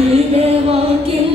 기대와 길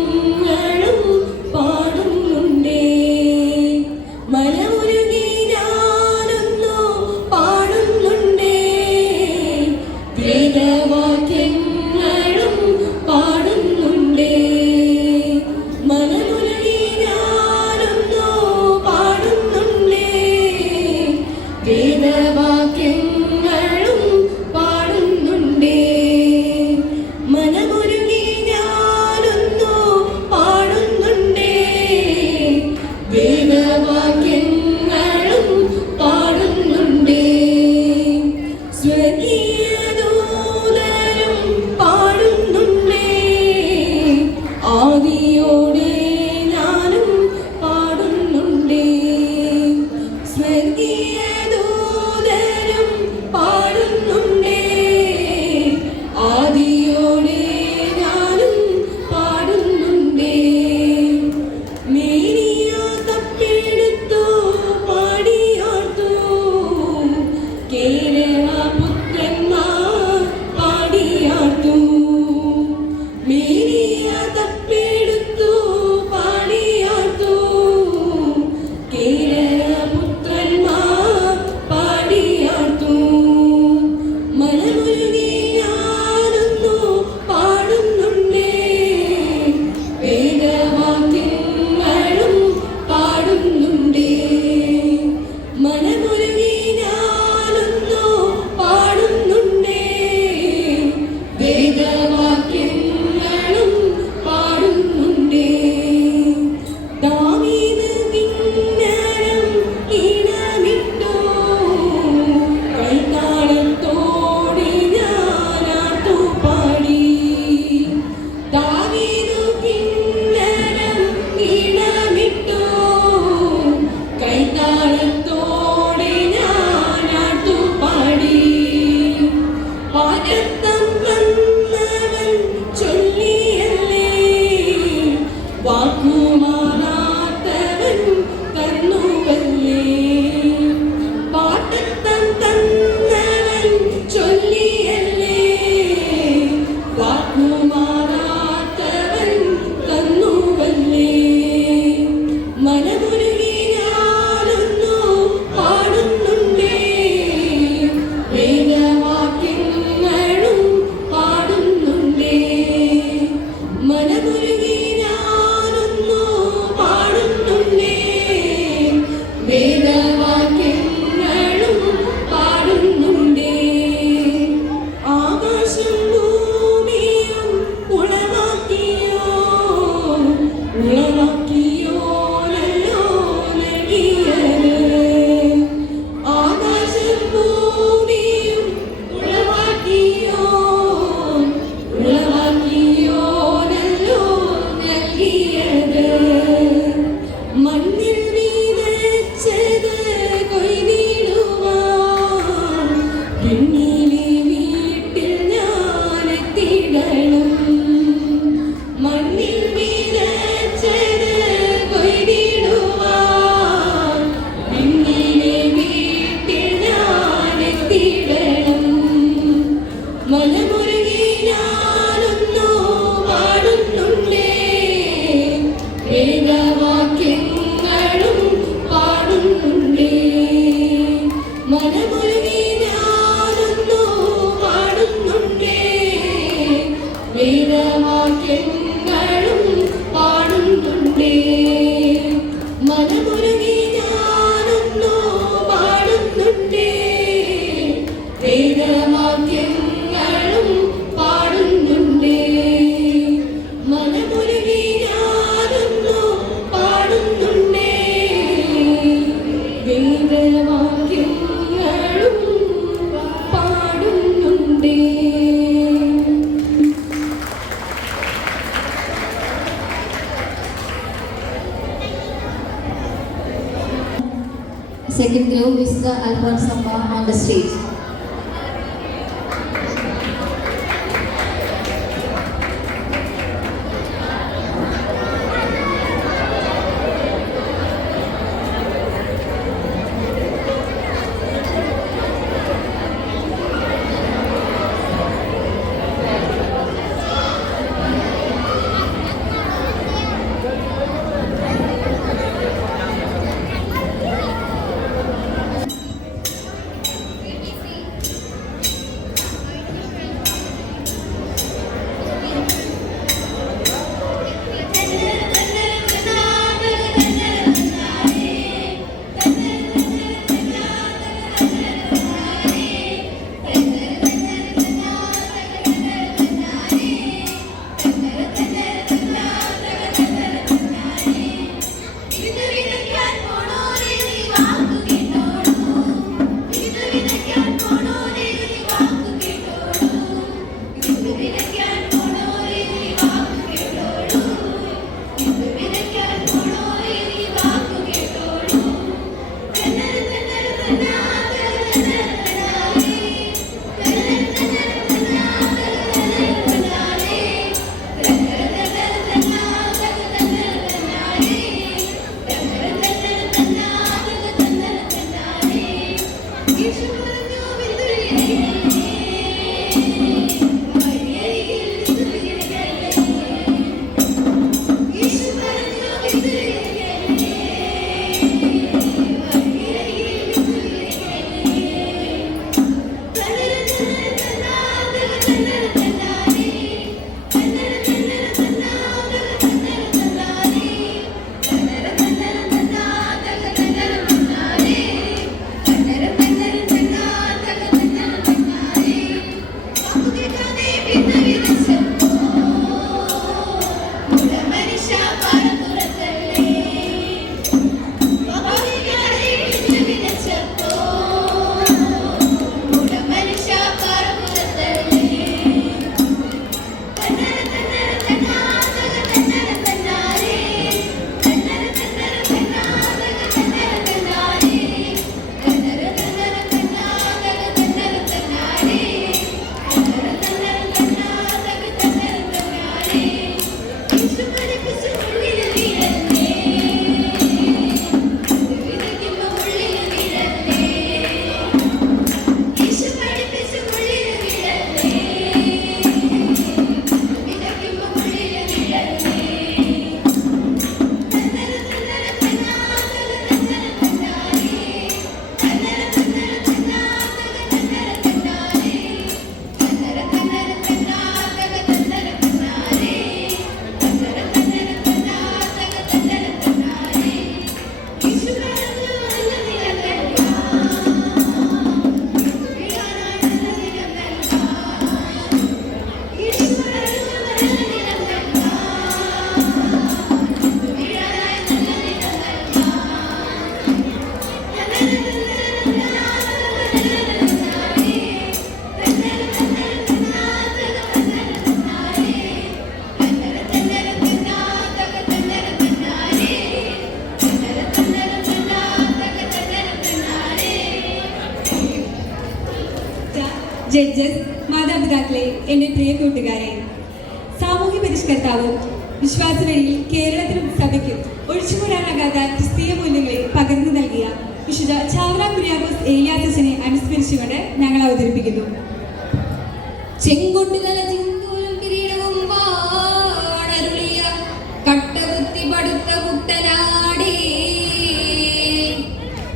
E. Judges മാതാപിതാക്കളെ എന്റെ പ്രിയ കൂട്ടുകാരെ സാമൂഹ്യ പരിഷ്കർത്താവും വിശ്വാസവഴിയിൽ കേരളത്തിനും സഭയ്ക്കും ഒഴിച്ചുകൂടാനാകാത്ത ക്രിസ്തീയ മൂല്യങ്ങളെ പകർന്നു നൽകിയ വിശുദ്ധ ചാവറ കുര്യാക്കോസ് ഏലിയാത്തച്ഛനെ അനുസ്മരിച്ചുകൊണ്ട് ഞങ്ങൾ അവതരിപ്പിക്കുന്നു.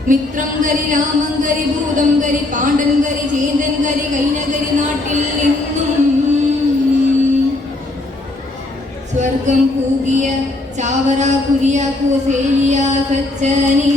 മിത്രം കരി രാമം കരി ഭൂതം കരി പാണ്ഡൻ കരി ചീന്തൻ കരി സ്വർഗം കൂകിയ ചാവറ കുരിയാക്കോ സേലിയ സച്ചനീ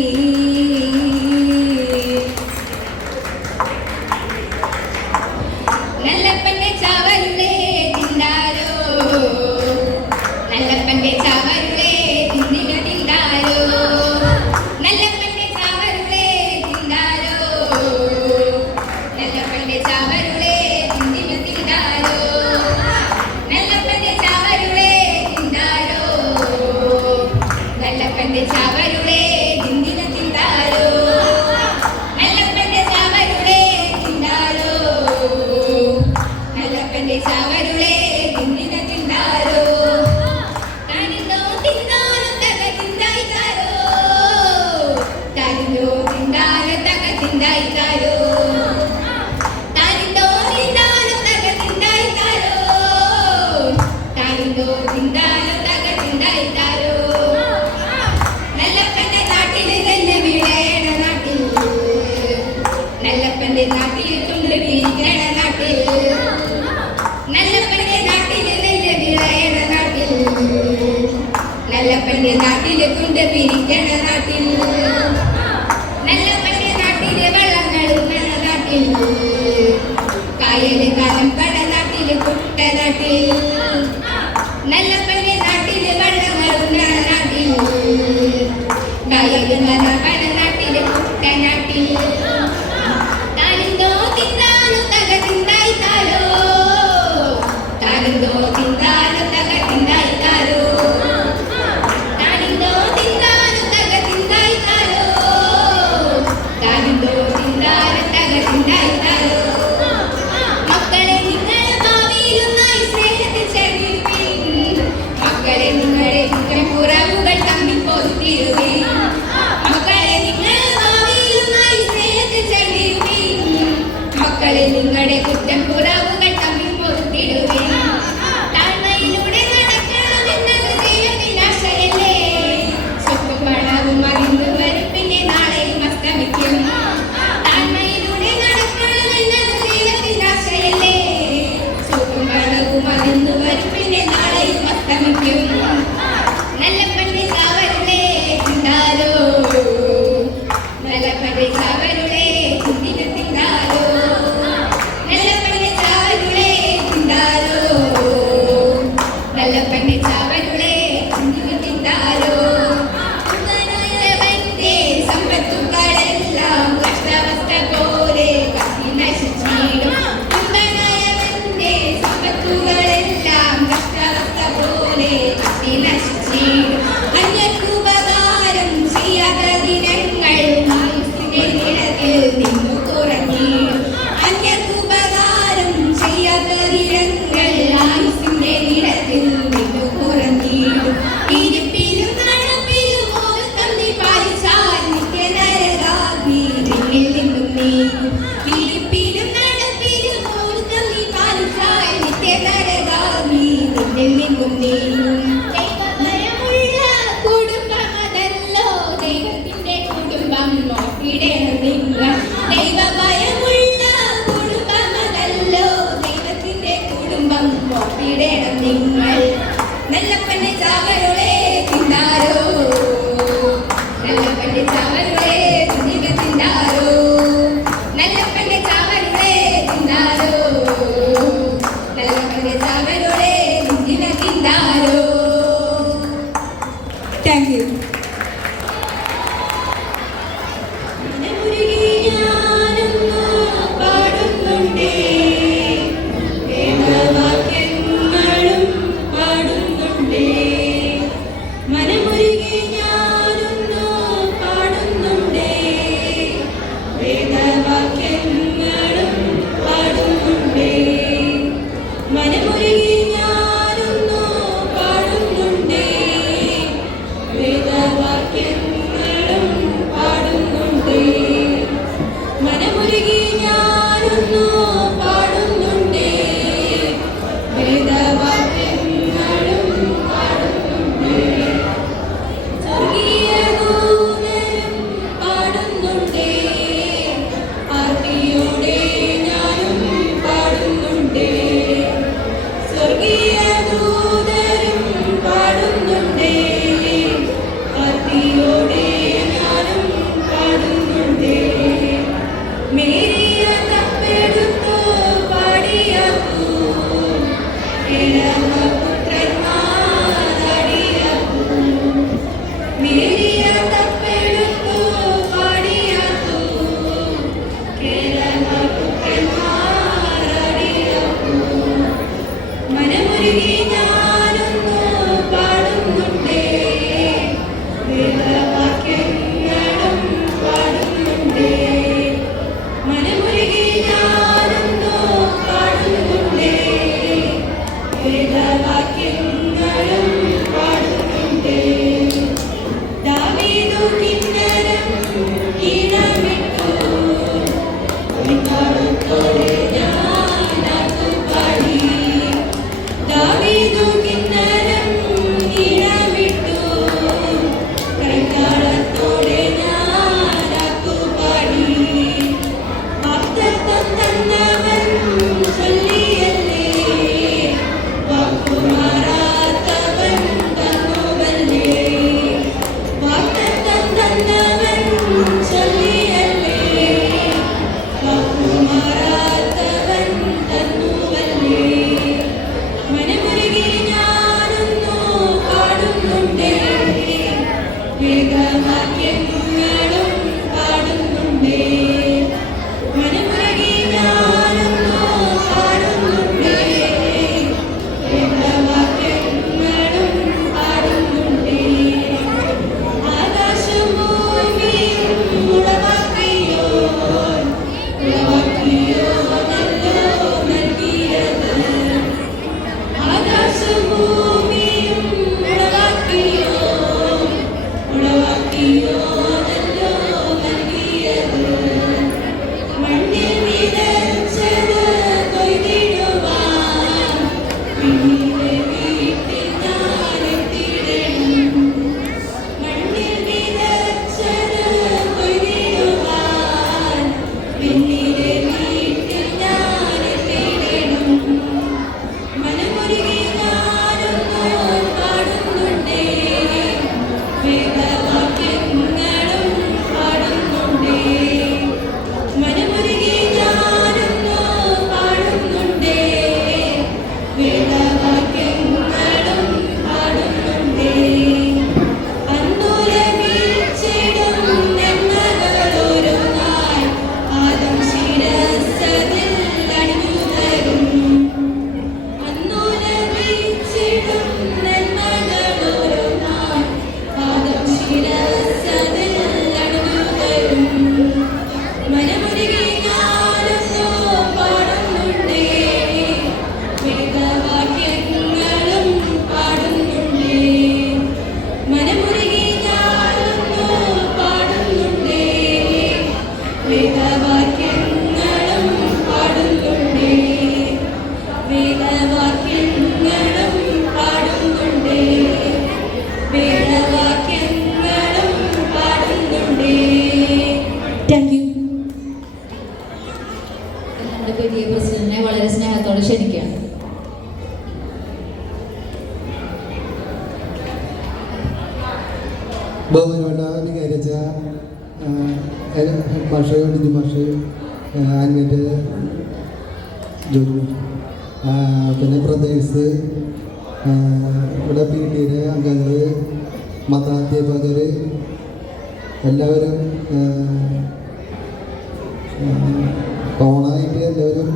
എല്ലാവരും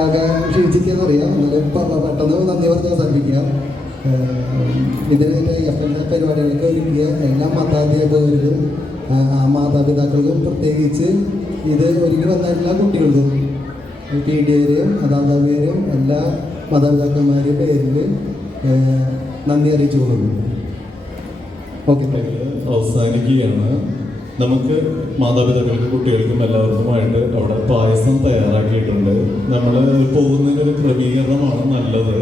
ആകെ അറിയാം. എന്നാലും പെട്ടെന്ന് നന്ദി പറഞ്ഞ് അവസാനിപ്പിക്കാം. ഇതിനെതിരെ എഫ് എൻ എ പരിപാടികൾക്ക് ഒരുക്കിയ എല്ലാ ആ മാതാപിതാക്കൾക്കും പ്രത്യേകിച്ച് ഇത് ഒരുക്കി വന്ന കുട്ടികൾക്കും പി ഡി ഡിയെയും അതാതാവിയെയും എല്ലാ മാതാപിതാക്കന്മാരുടെ പേരിൽ നന്ദി അറിയിച്ചു കൊടുക്കുന്നു ഓക്കെ അവസാനിക്കുകയാണ്. നമുക്ക് മാതാപിതാക്കൾക്കും കുട്ടികൾക്കും എല്ലാവർക്കുമായിട്ട് അവിടെ പായസം തയ്യാറാക്കിയിട്ടുണ്ട്. നമ്മൾ പോകുന്നതിനൊരു ക്രമീകരണമാണ് നല്ലത്.